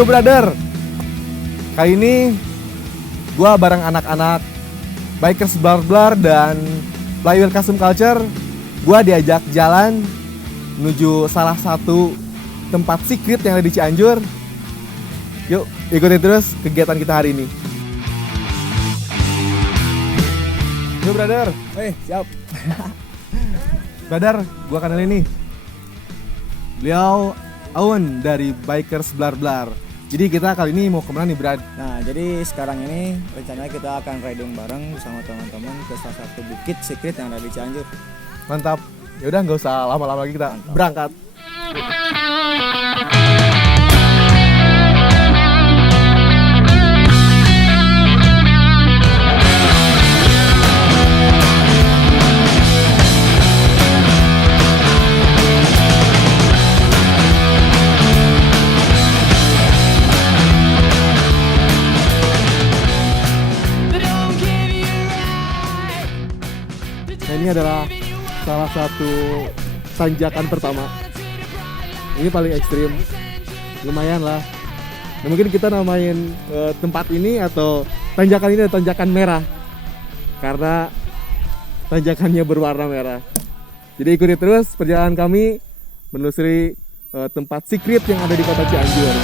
Yo brother, kali ini gue bareng anak-anak Bikers Blar dan Flywheel Custom Culture. Gue diajak jalan menuju salah satu tempat secret yang ada di Cianjur. Yuk ikutin terus kegiatan kita hari ini. Yo brother, Siap. brother, gue kenalin nih. Beliau Aun dari Bikers Blar. Jadi kita kali ini mau kemana nih, Brad? Nah, jadi sekarang ini rencananya kita akan riding bareng bersama teman-teman ke salah satu bukit secret yang ada di Cianjur. Mantap. Ya udah nggak usah lama-lama lagi, kita berangkat. Nah, ini adalah salah satu tanjakan pertama. Ini paling ekstrim, lumayan lah. Nah, mungkin kita namain tempat ini atau tanjakan ini tanjakan merah karena tanjakannya berwarna merah. Jadi ikuti terus perjalanan kami menelusuri tempat secret yang ada di kota Cianjur.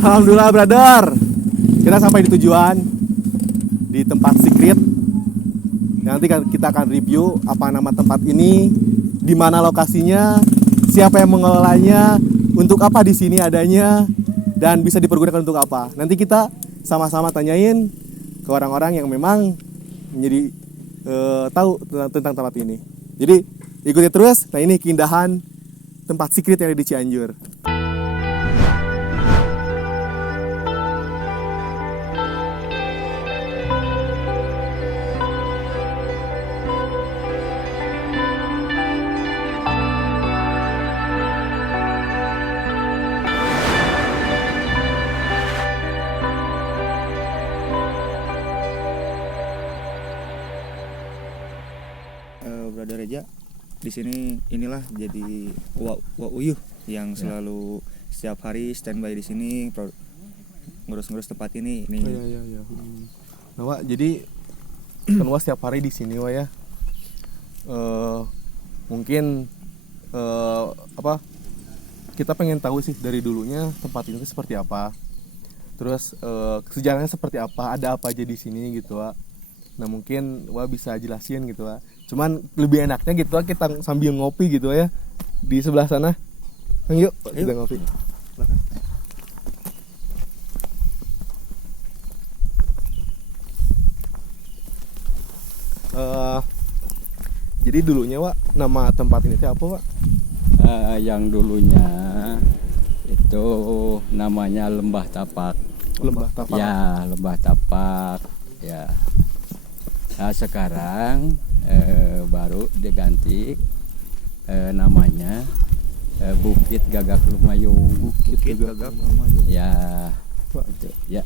Alhamdulillah brother, kita sampai di tujuan, di tempat secret. Nanti kita akan review apa nama tempat ini, di mana lokasinya, siapa yang mengelolanya, untuk apa di sini adanya, dan bisa dipergunakan untuk apa. Nanti kita sama-sama tanyain ke orang-orang yang memang menjadi tahu tentang tempat ini. Jadi ikuti terus. Nah, ini keindahan tempat secret yang ada di Cianjur. Brother Reja, di sini inilah jadi Uyuh yang selalu setiap hari standby di sini ngurus-ngurus tempat ini. Iya. Nah, Wak, jadi kan Wak setiap hari di sini, Wak ya. Mungkin kita pengen tahu sih dari dulunya tempat ini seperti apa. Terus sejarahnya seperti apa, ada apa aja di sini gitu, Wak. Nah, mungkin Wak bisa jelasin gitu, Wak. Cuman lebih enaknya gitu, Wak, kita sambil ngopi gitu ya di sebelah sana. Yuk, kita ngopi. Jadi dulunya, Wak, nama tempat ini apa, Wak? Yang dulunya itu namanya Lembah Tapak. Lembah Tapak. Ya, Lembah Tapak. Ya. Nah, sekarang baru diganti namanya Bukit Gagak Lumayung. Bukit Gagak Lumayung. Ya. Itu. Ya.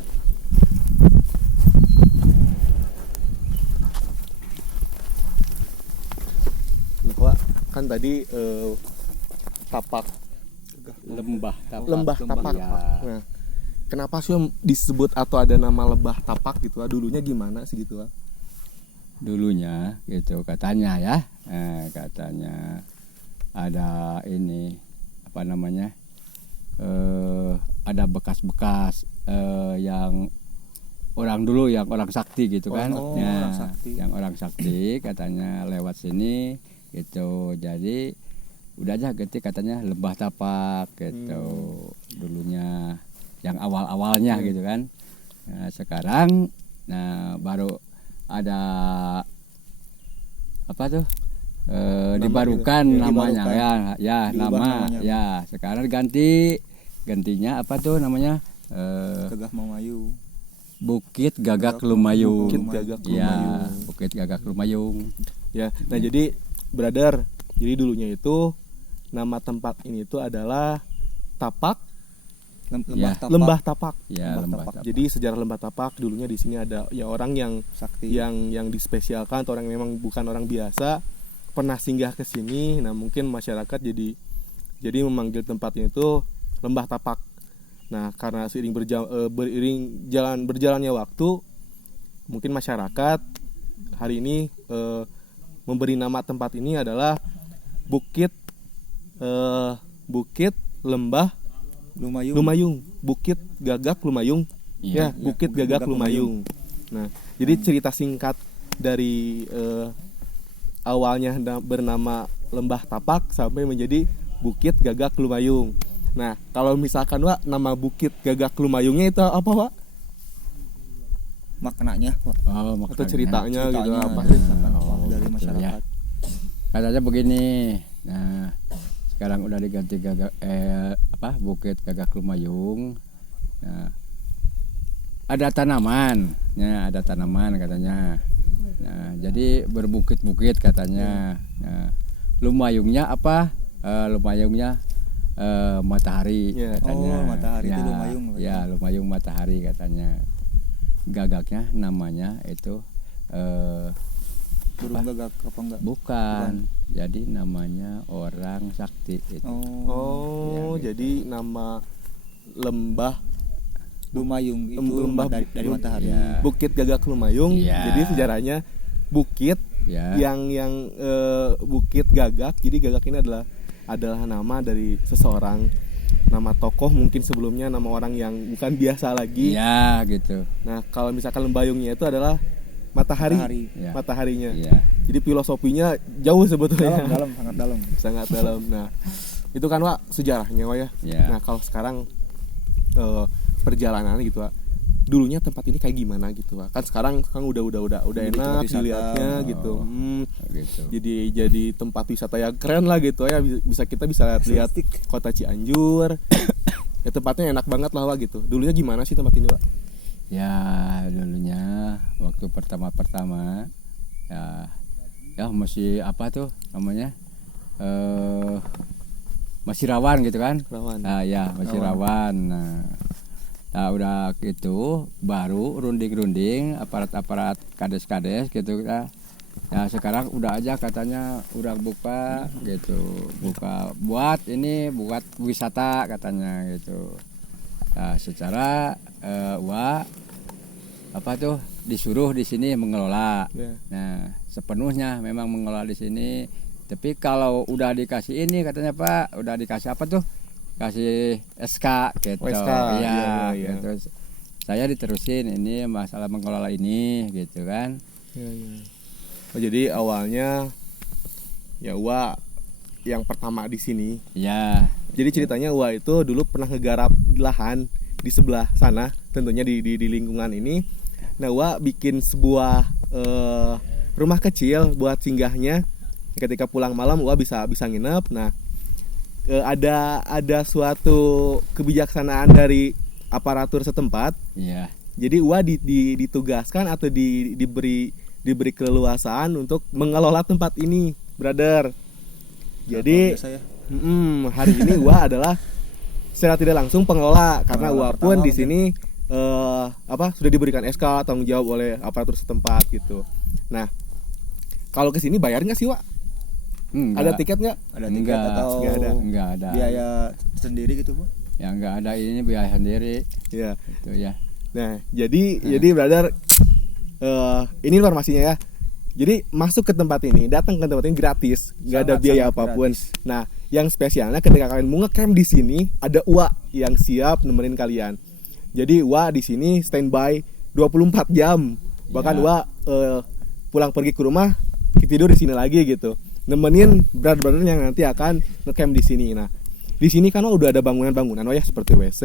Nah, Wak, kan tadi Tapak Lembah Tapak. Lembah Tapak. Ya. Nah, kenapa sih disebut atau ada nama Lembah Tapak gitu? Dulunya gimana sih gitu? Dulunya gitu katanya ya, katanya ada ini apa namanya, ada bekas-bekas yang orang dulu yang orang sakti gitu kan. Oh, Ya, orang sakti. yang orang sakti katanya lewat sini gitu. Jadi udah aja gitu katanya Lembah Tapak gitu dulunya, yang awal-awalnya gitu kan. Nah, sekarang baru ada apa tuh, dibarukan gitu. namanya Dibarukan. ya Diubah nama namanya. ya sekarang gantinya apa tuh namanya, Gagah Mamayu. Bukit Gagak Lumayung. Bukit Gagak Ya, Lumayung. Bukit Gagak Lumayung. Ya, nah jadi brother, jadi dulunya itu nama tempat ini itu adalah Tapak, Ya. Lembah Tapak. Ya, Lembah Lembah Tapak. Tapak. Jadi sejarah Lembah Tapak dulunya di sini ada ya orang yang Sakti. yang dispesialkan atau orang yang memang bukan orang biasa pernah singgah ke sini. Nah, mungkin masyarakat jadi memanggil tempatnya itu Lembah Tapak. Nah, karena berjalannya waktu, mungkin masyarakat hari ini memberi nama tempat ini adalah Bukit Lembah Lumayung, Bukit Gagak Lumayung. Iya. Ya, Bukit Gagak Lumayung. Nah, jadi cerita singkat dari awalnya bernama Lembah Tapak sampai menjadi Bukit Gagak Lumayung. Nah, kalau misalkan Wak, nama Bukit Gagak Lumayungnya itu apa, Wak? Maknanya, Pak. Oh, Atau maknanya. ceritanya gitu Ceritanya apa dari- sih? dari betul masyarakat. ya. Katanya begini. Nah, sekarang udah diganti Bukit Gagak Lumayung. Nah, ada tanaman, ya ada tanaman katanya. Nah, jadi berbukit-bukit katanya. Nah, Lumayungnya apa? Lumayungnya matahari Ya. katanya. Oh, matahari ya, itu Lumayung. Ya, Lumayung matahari katanya. Gagaknya namanya itu Burung gagak apa enggak? bukan. Jadi namanya orang sakti itu. Oh, Ya, gitu. jadi nama lembah Lumayung itu Lembah dari matahari. Ya. Bukit Gagak Lumayung. Ya. Jadi sejarahnya bukit Ya. yang Bukit Gagak. Jadi Gagak ini adalah nama dari seseorang, nama tokoh mungkin sebelumnya, nama orang yang bukan biasa lagi. Ya, gitu. Nah, kalau misalkan lembayungnya itu adalah matahari, Matahari. Ya. mataharinya. Ya. Jadi filosofinya jauh sebetulnya. Dalam, sangat dalam. Sangat dalam. Nah, itu kan Wak sejarahnya Wak ya. Ya. Nah, kalau sekarang perjalanan gitu Wak, dulunya tempat ini kayak gimana gitu Wak? Kan sekarang udah Jadi enak tempat wisata. dilihatnya gitu. Oh. Gitu. Jadi tempat wisata yang keren lah gitu ya. Kita bisa lihat kota Cianjur. Ya, tempatnya enak banget lah Wak gitu. Dulunya gimana sih tempat ini Wak? Ya, dulunya waktu pertama ya masih apa tuh namanya? Masih rawan gitu kan? Rawan. Nah, ya masih rawan. Nah, udah gitu baru runding aparat kades gitu ya. Ya sekarang udah aja katanya udah buka gitu, buat wisata katanya gitu. Nah, secara apa tuh disuruh di sini mengelola. Ya. Nah, sepenuhnya memang mengelola di sini. Tapi kalau udah dikasih ini katanya Pak, udah dikasih apa tuh? Kasih SK gitu. Oh, SK, Iya, iya. gitu. Saya diterusin ini masalah mengelola ini gitu kan. Ya. Oh, jadi awalnya ya Wak yang pertama di sini. Ya. Jadi ceritanya Wak itu dulu pernah ngegarap lahan di sebelah sana, tentunya di lingkungan ini. Nah, Wak bikin sebuah rumah kecil buat singgahnya. Ketika pulang malam Wak bisa nginep. Nah, ada suatu kebijaksanaan dari aparatur setempat. Iya. Jadi Wak ditugaskan atau diberi keleluasaan untuk mengelola tempat ini, brother. Jadi Biasa ya. hari ini Wak adalah secara tidak langsung pengelola karena Pengelola Wak pun pertama di sini sudah diberikan SK tanggung jawab oleh aparatur setempat gitu. Nah, kalau ke sini bayar nggak sih Wak? Enggak. Ada tiket nggak? Ada tiket atau Enggak ada. biaya sendiri gitu, Pak? Yang nggak ada ini biaya sendiri Ya. itu ya. Nah, jadi brother, ini informasinya ya. Jadi masuk ke tempat ini, datang ke tempat ini gratis, nggak ada biaya apapun. Gratis. Nah, yang spesialnya ketika kalian mau ngecamp di sini, ada Uwa yang siap nemenin kalian. Jadi Uwa di sini standby 24 jam. Bahkan Ya. Uwa pulang pergi ke rumah, tidur di sini lagi gitu. Nemenin brother-brother yang nanti akan ngecamp di sini. Nah, di sini kan udah ada bangunan-bangunan ya seperti WC,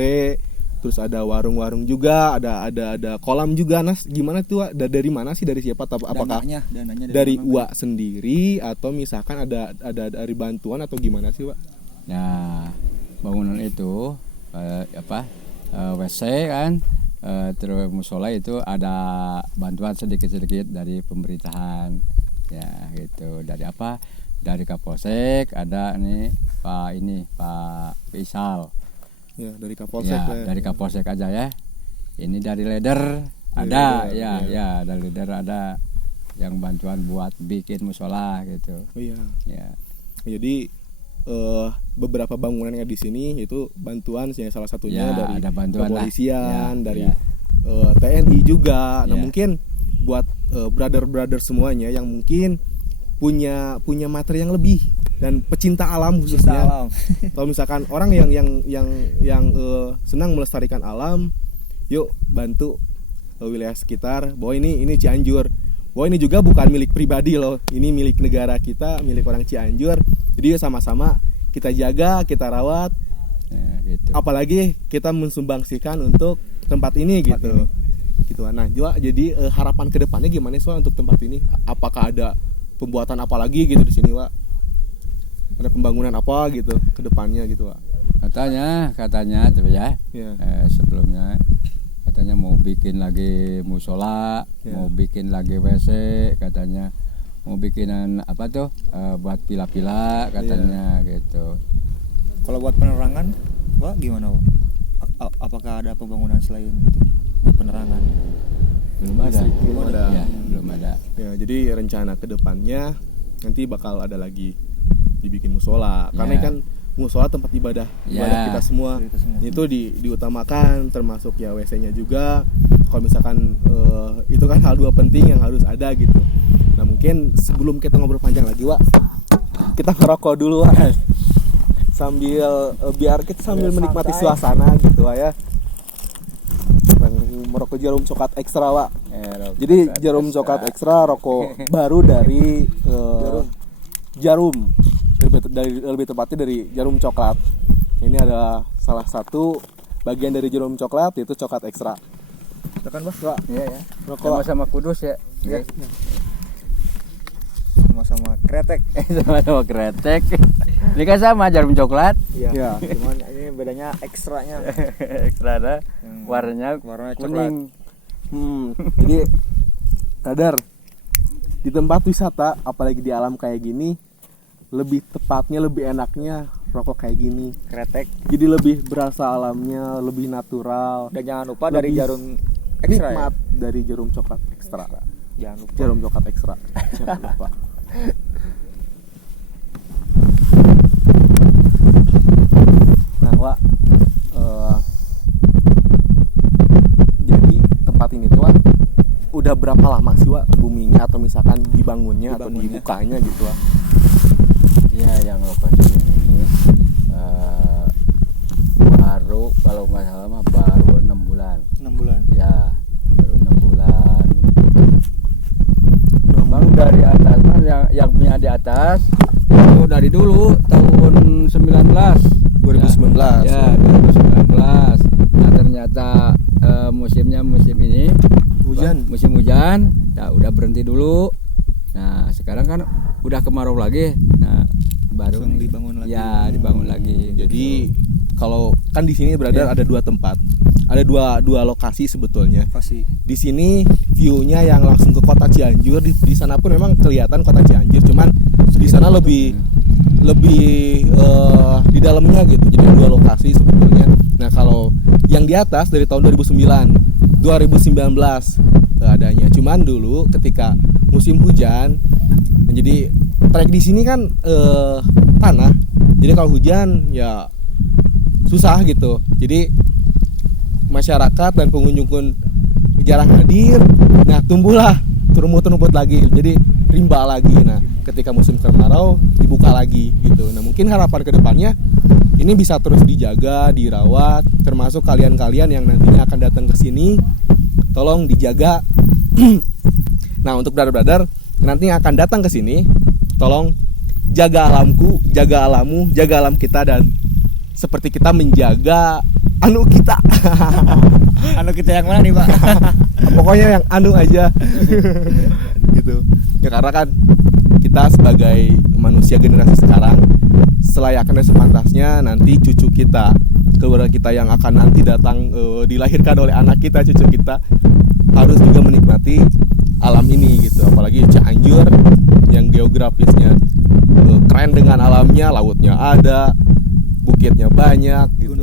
terus ada warung-warung juga, ada kolam juga. Nas, gimana tuh Wak? Dari mana sih, dari siapa? Apakah dananya dari mana, Uwa sendiri atau misalkan ada dari bantuan atau gimana sih, Wak? Nah, bangunan itu WC kan, terus musola itu ada bantuan sedikit-sedikit dari pemerintahan. Ya, gitu. Dari apa? Dari Kapolsek ada nih Pak Isal. Ya, dari Kapolsek Ya, lah ya. dari Kapolsek aja ya. Ini dari Leder Dari ada, Leder, ya, dari Leder ada yang bantuan buat bikin musola gitu. Oh iya. Ya, Jadi beberapa bangunan yang di sini itu bantuan, salah satunya Ya, dari ada bantuan lah. kepolisian, Ya, dari ya. TNI juga. Nah, Ya. mungkin buat brother-brother semuanya yang mungkin punya materi yang lebih dan pecinta alam khususnya. alam. Kalau misalkan orang yang senang melestarikan alam, yuk bantu wilayah sekitar. Bahwa ini Cianjur. Bahwa ini juga bukan milik pribadi loh. Ini milik negara kita, milik orang Cianjur. Jadi yuk sama-sama kita jaga, kita rawat. ya, gitu. Apalagi kita mensumbangsikan untuk tempat ini gitu. Gitu. Nah, juga jadi harapan kedepannya gimana sih Wak, untuk tempat ini? Apakah ada pembuatan apa lagi gitu di sini, Wak? Ada pembangunan apa gitu ke depannya gitu, Wak? Katanya tapi ya, Ya. sebelumnya katanya mau bikin lagi musola, Ya. mau bikin lagi WC, katanya mau bikinan apa tuh buat pila-pila katanya gitu. Kalau buat penerangan, Wak gimana, Wak? Apakah ada pembangunan selain itu buat penerangan? Belum ada. Belum ada. Ya, belum ada. Ya, jadi rencana ke depannya nanti bakal ada lagi dibikin musola. Karena Ya. kan musola tempat ibadah Ya. kita semua. Kita semua. Itu diutamakan, termasuk ya WC-nya juga. Kalau misalkan itu kan hal dua penting yang harus ada gitu. Nah, mungkin sebelum kita ngobrol panjang lagi, Wak, kita ngerokok dulu, Wak. Sambil biar kita sambil Sambil menikmati santai. suasana gitu, Wak ya. Merokok jarum coklat ekstra, Wak. Jadi jarum coklat ekstra rokok baru dari jarum, lebih tepatnya dari jarum coklat. Ini ada salah satu bagian dari jarum coklat, yaitu coklat ekstra. Tekan Bos, Wak. Iya ya. Rokok. Sama-sama kudus ya. Iya. Sama-sama kretek. Sama-sama kretek. Ini kan sama jarum coklat. Iya. Cuman ini bedanya ekstranya. Ekstra ada Yang warnanya warnanya kuning. Jadi sadar di tempat wisata, apalagi di alam kayak gini, lebih tepatnya, lebih enaknya rokok kayak gini. kretek. Jadi lebih berasa alamnya, lebih natural. Dan jangan lupa dari Lebih jarum ekstra ya. Nikmat dari jarum coklat ekstra. Jangan lupa. Jarum coklat ekstra. Jangan lupa. Nah, Wak, jadi tempat ini tuh, Wak, udah berapa lama sih, Wak, boomingnya atau misalkan dibangunnya atau Dibangunnya. dibukanya gitu, Wak? Iya, yang lokasi ini baru kalau nggak salah mah baru 6 bulan. 6 bulan. Ya, baru 6 bulan. Memang dari atas mah yang punya di atas itu dari dulu tahun 19 2019. Ya, 2019. Nah, ternyata musimnya musim ini Hujan. musim hujan, ya udah berhenti dulu. Nah, sekarang kan udah kemarau lagi. Nah, baru Langsung nih. dibangun lagi. Ya, dibangun lagi. Jadi kalau kan di sini berada ada dua tempat, ada dua lokasi sebetulnya. Kasih. Di sini view-nya yang langsung ke kota Cianjur, di sana pun memang kelihatan kota Cianjur, cuman di sana lebih di dalamnya gitu. Jadi dua lokasi sebetulnya. Nah, kalau yang di atas dari tahun 2019 adanya. Cuman dulu ketika musim hujan, jadi trek di sini kan tanah. Jadi kalau hujan ya susah gitu. Jadi masyarakat dan pengunjung pun jarang hadir. Nah, tumbuhlah rumput-rumput lagi. Jadi rimba lagi. Nah, ketika musim kemarau dibuka lagi gitu. Nah, mungkin harapan ke depannya ini bisa terus dijaga, dirawat, termasuk kalian-kalian yang nantinya akan datang ke sini, tolong dijaga. Nah, untuk brother-brother nanti yang akan datang ke sini, tolong jaga alamku, jaga alammu, jaga alam kita, dan seperti kita menjaga anu kita. Anu kita yang mana nih, Pak? Pokoknya yang anu aja. Gitu. Ya karena kan kita sebagai manusia generasi sekarang, selayaknya dan sepantasnya nanti cucu kita, keluarga kita yang akan nanti datang, dilahirkan oleh anak kita, cucu kita, harus juga menikmati alam ini gitu. Apalagi Cianjur yang geografisnya keren dengan alamnya, lautnya ada, bukitnya banyak gitu.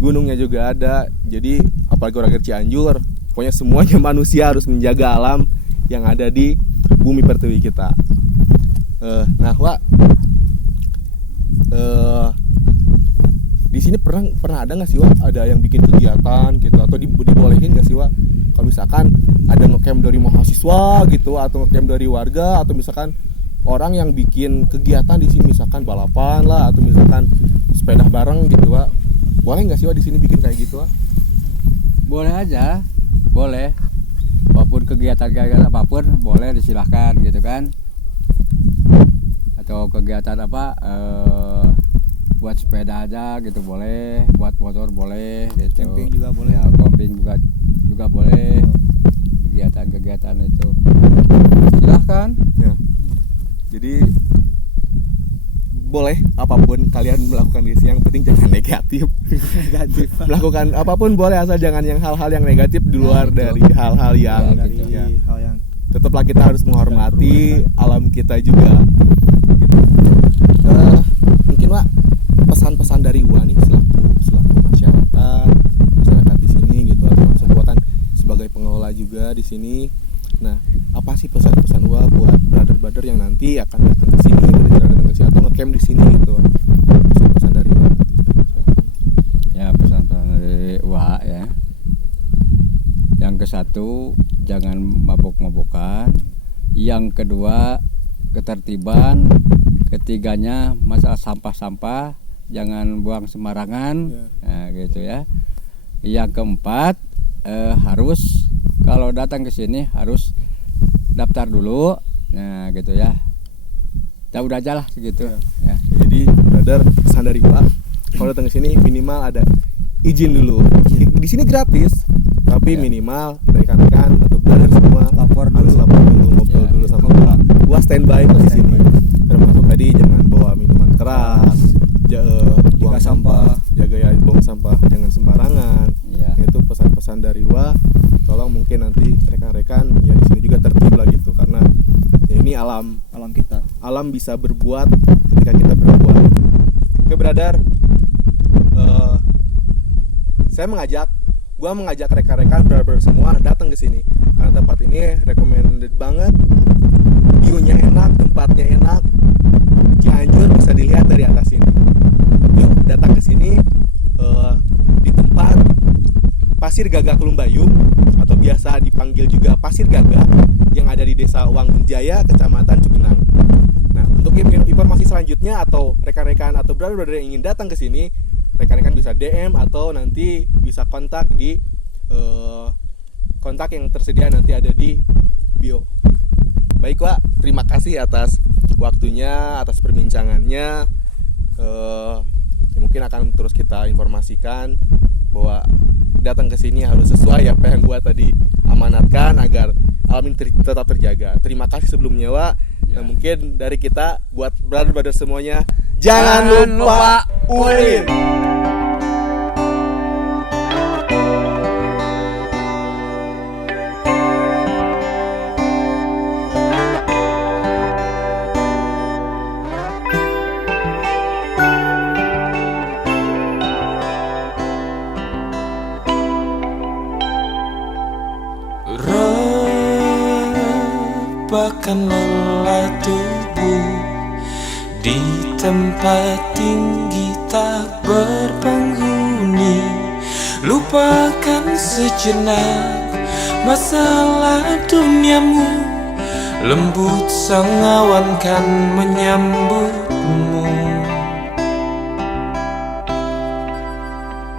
Gunungnya juga ada. Jadi apalagi orang Cianjur, pokoknya semuanya manusia harus menjaga alam yang ada di bumi pertiwi kita. Nah, Wak, di sini pernah ada nggak sih, Wak, ada yang bikin kegiatan gitu, atau dibolehin nggak sih, Wak, kalau misalkan ada ngecamp dari mahasiswa gitu, atau ngecamp dari warga, atau misalkan orang yang bikin kegiatan di sini, misalkan balapan lah, atau misalkan sepeda bareng gitu, Wak, boleh nggak sih, Wak, di sini bikin kayak gitu, Wak? Boleh aja, boleh. Apapun kegiatan apapun boleh, disilahkan gitu kan. Atau kegiatan apa, buat sepeda aja gitu boleh, buat motor boleh gitu. Camping juga boleh. Ya, camping juga boleh. Kegiatan-kegiatan itu silahkan. Ya. Jadi boleh apapun kalian melakukan di sini, yang penting jangan negatif. Melakukan apapun boleh, asal jangan yang hal-hal yang negatif di luar dari hal-hal yang hal yang tetaplah kita harus menghormati alam kita juga gitu. Mungkin, Wak, pesan-pesan dari Wa nih selaku masyarakat di sini gitu, atau maksud Wa kan sebagai pengelola juga di sini. Nah, apa sih pesan-pesan Wa buat brother-brother yang nanti akan datang ke sini, berencana datang ke sini atau ngecamp di sini gitu, Wak? Pesan-pesan dari Wa. Ya, pesan-pesan dari Wa ya. Yang ke satu, jangan mabok-mabokan. Yang kedua, ketertiban. Ketiganya, masalah sampah-sampah, jangan buang sembarangan. Nah, gitu ya. Yang keempat, harus kalau datang ke sini harus daftar dulu. Nah, gitu ya. Ya udah aja lah segitu. Ya. Jadi, brother, pesan dari Wa, kalau datang ke sini minimal ada izin dulu. Di sini gratis, tapi minimal rekan-rekan atau brother semua harus lapor dulu, ngobrol dulu sama Wa standby di sini. Termasuk tadi jangan bawa minuman keras, buang sampah, jaga buang sampah jangan sembarangan. Ya. Itu pesan-pesan dari Wa. Tolong mungkin nanti rekan-rekan ya di sini juga tertib lah gitu, karena ya ini alam kita. Alam bisa berbuat ketika kita berbuat. Oke, brother, gua mengajak rekan-rekan brother semua datang ke sini karena tempat ini recommended banget, view-nya enak, tempatnya enak, Cianjur bisa dilihat dari atas sini. Yuk datang ke sini, di tempat Pasir Gagak Lumbayung atau biasa dipanggil juga Pasir Gagak yang ada di Desa Wangunjaya, Kecamatan Cugenang. Nah, untuk informasi selanjutnya atau rekan-rekan atau brother-brother yang ingin datang ke sini, rekan-rekan bisa DM atau nanti bisa kontak di kontak yang tersedia nanti ada di bio. Baik, Wak, terima kasih atas waktunya, atas perbincangannya. Mungkin akan terus kita informasikan bahwa datang ke sini harus sesuai apa yang gua tadi amanatkan agar alam ini tetap terjaga. Terima kasih sebelumnya, Wak. Nah, mungkin dari kita buat brother-brother semuanya, jangan lupa ulin. Bahkan lelah tubuh di tempat tinggi tak berpenghuni. lupakan sejenak masalah duniamu. Lembut sang awan kan menyambut